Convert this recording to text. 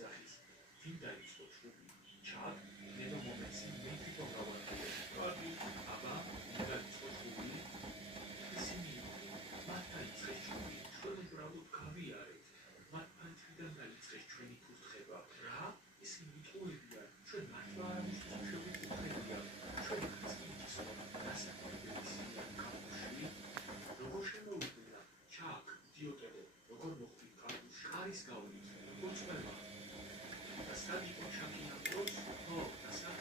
ძახის ვინ დაიწყო ჯგუფი ჩაკ ნენო მომენტში მე თვითონ გავარკვევი აბა ვინ დაიწყო ჯგუფი ისინი მათ დაიწყეს ჯგუფი ჩვენ უბრალოდ გავიარეთ მათ ფანჯრიდან დაიწყეს ჩვენი კურთხება რა ისინი იტყუებიან ჩვენ მართლა არავისთვის შევიკურთხებიან ჩვენ ხაცკის დასაკვირველი სიიდან კამპუსში როგორ შემოვიდნენ ჩაკ იდიოტებო როგორ მოხვდით კამპუსში არის გავლით როგორ წვევა და სად იყო ჩაკი ამ დროს ხო და სად